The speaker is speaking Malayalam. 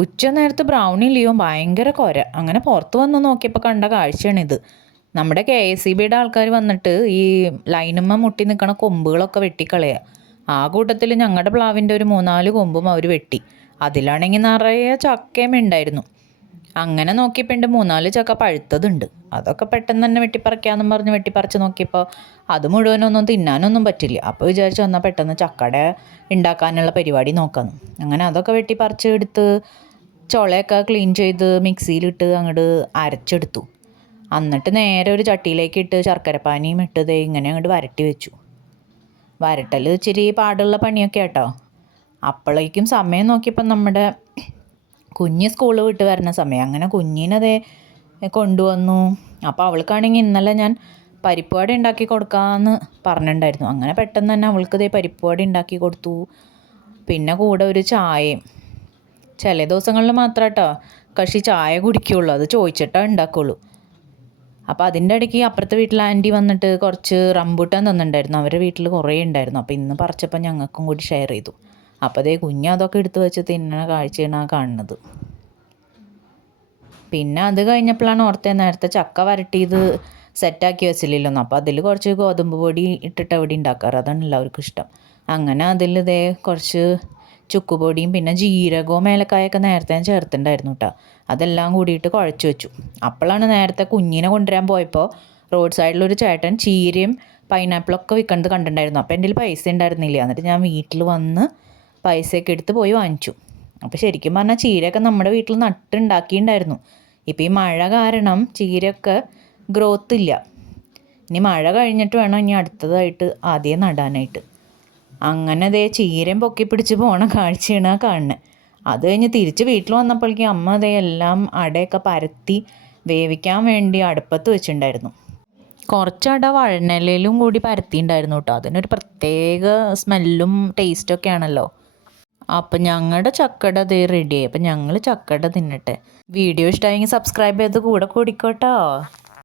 ഉച്ച നേരത്ത് ബ്രൗണി ലിയോയും ഭയങ്കര കൊര. അങ്ങനെ പുറത്ത് വന്ന് നോക്കിയപ്പോൾ കണ്ട കാഴ്ചയാണിത്. നമ്മുടെ KSEBയുടെ ആൾക്കാർ വന്നിട്ട് ഈ ലൈനുമ്മ മുട്ടി നിൽക്കണ കൊമ്പുകളൊക്കെ വെട്ടിക്കളയുക. ആ കൂട്ടത്തിൽ ഞങ്ങളുടെ പ്ലാവിൻ്റെ ഒരു 3-4 കൊമ്പും അവർ വെട്ടി. അതിലാണെങ്കിൽ നിറയെ ചക്കയും ഉണ്ടായിരുന്നു. അങ്ങനെ നോക്കിയപ്പോൾ 3-4 ചക്ക പഴുത്തതുണ്ട്. അതൊക്കെ പെട്ടെന്ന് തന്നെ വെട്ടിപ്പറിക്കാമെന്നും പറഞ്ഞ് വെട്ടിപ്പറിച്ച് നോക്കിയപ്പോൾ അത് മുഴുവനൊന്നും തിന്നാനൊന്നും പറ്റില്ല. അപ്പോൾ വിചാരിച്ചു വന്നാൽ പെട്ടെന്ന് ചക്കട ഉണ്ടാക്കാനുള്ള പരിപാടി നോക്കാമെന്ന്. അങ്ങനെ അതൊക്കെ വെട്ടിപ്പറിച്ച് എടുത്ത് ചുളയൊക്കെ ക്ലീൻ ചെയ്ത് മിക്സിയിലിട്ട് അങ്ങോട്ട് അരച്ചെടുത്തു. എന്നിട്ട് നേരെ ഒരു ചട്ടിയിലേക്ക് ഇട്ട് ശർക്കരപ്പാനിയും ഇട്ട് ഇങ്ങനെ അങ്ങോട്ട് വരട്ടി വെച്ചു. വരട്ടൽ ഇച്ചിരി പാടുള്ള പണിയൊക്കെ കേട്ടോ. അപ്പോഴേക്കും സമയം നോക്കിയപ്പോൾ നമ്മുടെ കുഞ്ഞ് സ്കൂൾ വിട്ട് വരുന്ന സമയം. അങ്ങനെ കുഞ്ഞിനതേ കൊണ്ടുവന്നു. അപ്പോൾ അവൾക്കാണെങ്കിൽ ഇന്നലെ ഞാൻ പരിപ്പുവട ഉണ്ടാക്കി കൊടുക്കാമെന്ന് പറഞ്ഞിട്ടുണ്ടായിരുന്നു. അങ്ങനെ പെട്ടെന്ന് തന്നെ അവൾക്ക് പരിപ്പുവട ഉണ്ടാക്കി കൊടുത്തു. പിന്നെ കൂടെ ഒരു ചായയും. ചില ദിവസങ്ങളിൽ മാത്രം കേട്ടോ കക്ഷി ചായ കുടിക്കുകയുള്ളൂ, അത് ചോദിച്ചിട്ടേ ഉണ്ടാക്കുകയുള്ളൂ. അപ്പോൾ അതിൻ്റെ ഇടയ്ക്ക് അപ്പുറത്തെ വീട്ടിൽ ആൻറ്റി വന്നിട്ട് കുറച്ച് റംബൂട്ടാൻ തന്നിട്ടുണ്ടായിരുന്നു. അവരുടെ വീട്ടിൽ കുറേ ഉണ്ടായിരുന്നു. അപ്പോൾ ഇന്ന് പറിച്ചപ്പോൾ ഞങ്ങൾക്കും കൂടി ഷെയർ ചെയ്തു. അപ്പോൾ കുഞ്ഞ് അതൊക്കെ എടുത്ത് വെച്ച് തിന്നണ കാഴ്ചയാണ് കാണുന്നത്. പിന്നെ അത് കഴിഞ്ഞപ്പോഴാണ് ഓർത്തേ നേരത്തെ ചക്ക വരട്ടിയത് സെറ്റാക്കി വെച്ചില്ലല്ലോ. അപ്പോൾ അതിൽ കുറച്ച് ഗോതമ്പ് പൊടി ഇട്ടിട്ട് അവിടെ ഉണ്ടാക്കാറ്, അതാണ് എല്ലാവർക്കും ഇഷ്ടം. അങ്ങനെ അതിൽ കുറച്ച് ചുക്കുപൊടിയും പിന്നെ ജീരകവും ഏലക്കായൊക്കെ നേരത്തെ ഞാൻ ചേർത്തിട്ടുണ്ടായിരുന്നു കേട്ടോ. അതെല്ലാം കൂടിയിട്ട് കുഴച്ച് വെച്ചു. അപ്പോഴാണ് നേരത്തെ കുഞ്ഞിനെ കൊണ്ടുവരാൻ പോയപ്പോൾ റോഡ് സൈഡിലൊരു ചേട്ടൻ ചീരയും പൈനാപ്പിളൊക്കെ വിൽക്കുന്നത് കണ്ടിട്ടുണ്ടായിരുന്നു. അപ്പോൾ എൻ്റെ പൈസ ഉണ്ടായിരുന്നില്ല. എന്നിട്ട് ഞാൻ വീട്ടിൽ വന്ന് പൈസയൊക്കെ എടുത്ത് പോയി വാങ്ങിച്ചു. അപ്പോൾ ശരിക്കും പറഞ്ഞാൽ ചീരയൊക്കെ നമ്മുടെ വീട്ടിൽ നട്ടുണ്ടാക്കിയിട്ടുണ്ടായിരുന്നു. ഇപ്പോൾ ഈ മഴ കാരണം ചീരയൊക്കെ ഗ്രോത്ത് ഇല്ല. ഇനി മഴ കഴിഞ്ഞിട്ട് വേണം ഇനി അടുത്തതായിട്ട് ആദ്യം നടാനായിട്ട്. അങ്ങനെ ചീരയും പൊക്കി പിടിച്ച് പോണ കാഴ്ചയാണ് കാണുന്നത്. അത് കഴിഞ്ഞ് തിരിച്ച് വീട്ടിൽ വന്നപ്പോഴേക്കും അമ്മ എല്ലാം അടയൊക്കെ പരത്തി വേവിക്കാൻ വേണ്ടി അടുപ്പത്ത് വെച്ചിട്ടുണ്ടായിരുന്നു. കുറച്ചട വഴനയിലും കൂടി പരത്തിയിട്ടുണ്ടായിരുന്നു കേട്ടോ. അതിനൊരു പ്രത്യേക സ്മെല്ലും ടേസ്റ്റൊക്കെ ആണല്ലോ. അപ്പം ഞങ്ങളുടെ ചക്കട റെഡിയായി. അപ്പം ഞങ്ങൾ ചക്കട തിന്നട്ടെ. വീഡിയോ ഇഷ്ടമായെങ്കിൽ സബ്സ്ക്രൈബ് ചെയ്ത് കൂടെ കൂടിക്കോട്ടോ.